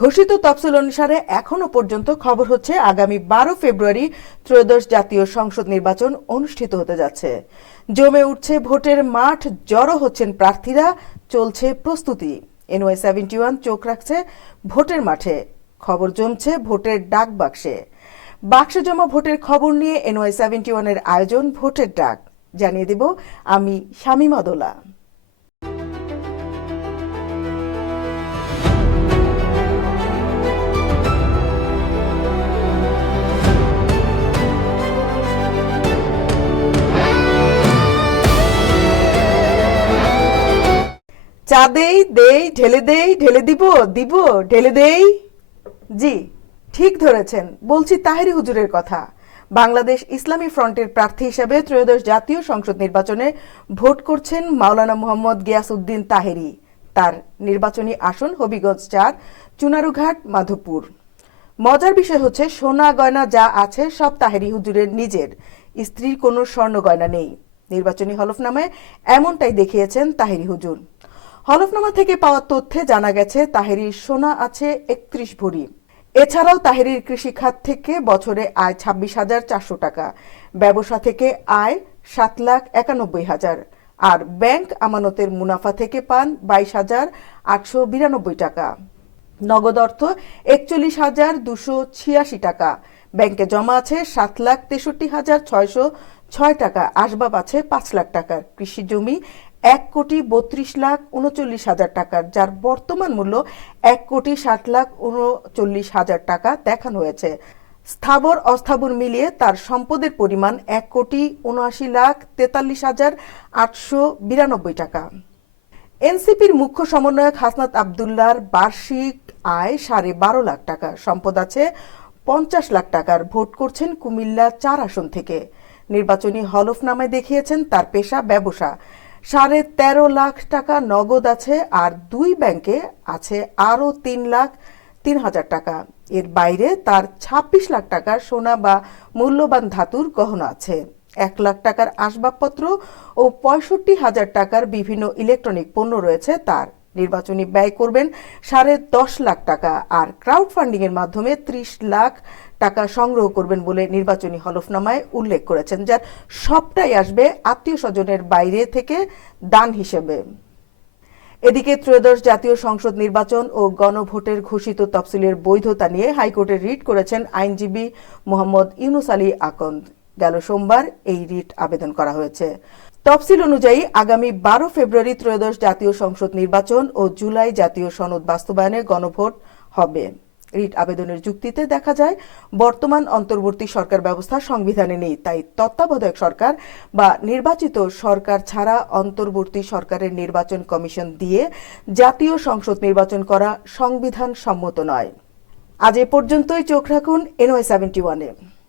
ঘোষিত তফসিল অনুসারে এখনও পর্যন্ত খবর হচ্ছে আগামী বারো ফেব্রুয়ারি ত্রয়োদশ জাতীয় সংসদ নির্বাচন অনুষ্ঠিত হতে যাচ্ছে। জমে উঠছে ভোটের মাঠ, জড়ো হচ্ছেন প্রার্থীরা, চলছে প্রস্তুতি। এনওয়াই সেভেন্টি ওয়ান চোখ রাখছে ভোটের মাঠে, খবর জমছে ভোটের ডাক বাক্সে। বাক্সে জমা ভোটের খবর নিয়ে এনওয়াই সেভেন্টি ওয়ানের আয়োজন ভোটের ডাক। জানিয়ে দিব আমি শামীমা দোলা চা দেই দেই, ঢেলে দেই, ঢেলে দিব দিব, ঢেলে দেই। জি, ঠিক ধরেছেন, বলছি তাহেরি হুজুরের কথা। বাংলাদেশ ইসলামী ফ্রন্টের প্রার্থী হিসেবে ত্রয়োদশ জাতীয় সংসদ নির্বাচনে ভোট করছেন মাওলানা মোহাম্মদ গিয়াসউদ্দিন তাহেরি। তার নির্বাচনী আসন হবিগঞ্জ চার, চুনারুঘাট, মাধবপুর। মজার বিষয় হচ্ছে, সোনা গয়না যা আছে, সব তাহেরি হুজুরের নিজের। স্ত্রীর কোনো স্বর্ণ গয়না নেই। নির্বাচনী হলফনামায় এমনটাই দেখিয়েছেন তাহেরি হুজুর। হলফনামা থেকে পাওয়া তথ্যে জানা গেছে তাহেরির সোনা আছে একত্রিশ ভরি। এছাড়াও তাহেরির কৃষিখাত থেকে বছরে আয় ছাব্বিশ হাজার চারশো টাকা, ব্যবসা থেকে আয় সাত লাখ একানব্বই হাজার, আর ব্যাংক আমানতের মুনাফা থেকে পান বাইশ হাজার আটশো বিরানব্বই টাকা। নগদ অর্থ একচল্লিশ হাজার দুশো ছিয়াশি টাকা। ব্যাংকে জমা আছে সাত লাখ তেষট্টি হাজার ছয়শো ছয় টাকা, আসবাব আছে পাঁচ লাখ টাকার। কৃষি জমি এক কোটি বত্রিশ লাখ উনচল্লিশ হাজার টাকার, যার বর্তমান মূল্য এক কোটি ষাট লাখ উনচল্লিশ হাজার টাকা দেখানো হয়েছে। স্থাবর অস্থাবর মিলিয়ে তার সম্পদের পরিমাণ এক কোটি উনআশি লাখ তেতাল্লিশ হাজার আটশো বিরানব্বই টাকা। এনসিপির মুখ্য সমন্বয়ক হাসনাত আবদুল্লার বার্ষিক আয় সাড়ে বারো লাখ টাকা। সম্পদ আছে পঞ্চাশ লাখ টাকার ভোট করছেন কুমিল্লা চার আসন থেকে। নির্বাচনী হলফনামায় দেখিয়েছেন তার পেশা ব্যবসা। সাড়ে তেরো লাখ টাকা নগদ আছে আর দুই ব্যাংকে আছে আরও তিন লাখ তিন হাজার টাকা। এর বাইরে তার ছাব্বিশ লাখ টাকার সোনা বা মূল্যবান ধাতুর গহনা আছে। এক লাখ টাকার আসবাবপত্র ও পঁয়ষট্টি হাজার টাকার বিভিন্ন ইলেকট্রনিক পণ্য রয়েছে তার। নির্বাচনী ব্যয় করবেন সাড়ে দশ লাখ টাকা আর ক্রাউড ফান্ডিং এর মাধ্যমে ত্রিশ লাখ টাকা সংগ্রহ করবেন বলে নির্বাচনী হলফনামায় উল্লেখ করেছেন, যার সবটাই আসবে আত্মীয় স্বজনের বাইরে থেকে দান হিসেবে। এদিকে ত্রয়োদশ জাতীয় সংসদ নির্বাচন ও গণভোটের ঘোষিত তফসিলের বৈধতা নিয়ে হাইকোর্টে রিট করেছেন আইনজীবী মোহাম্মদ ইউনুস আলী আকন্দ। গেল সোমবার এই রিট আবেদন করা হয়েছে। তফসিল অনুযায়ী আগামী বারো ফেব্রুয়ারি ত্রয়োদশ জাতীয় সংসদ নির্বাচন ও জুলাই জাতীয় সনদ বাস্তবায়নে গণভোট হবে। রিট আবেদনের যুক্তিতে দেখা যায়, বর্তমান অন্তর্বর্তী সরকার ব্যবস্থা সংবিধানে নেই, তাই তত্ত্বাবধায়ক সরকার বা নির্বাচিত সরকার ছাড়া অন্তর্বর্তী সরকারের নির্বাচন কমিশন দিয়ে জাতীয় সংসদ নির্বাচন করা সংবিধান সম্মত নয়। আজ এ পর্যন্তই, চোখ রাখুন এনওয়াই সেভেন্টি ওয়ানে।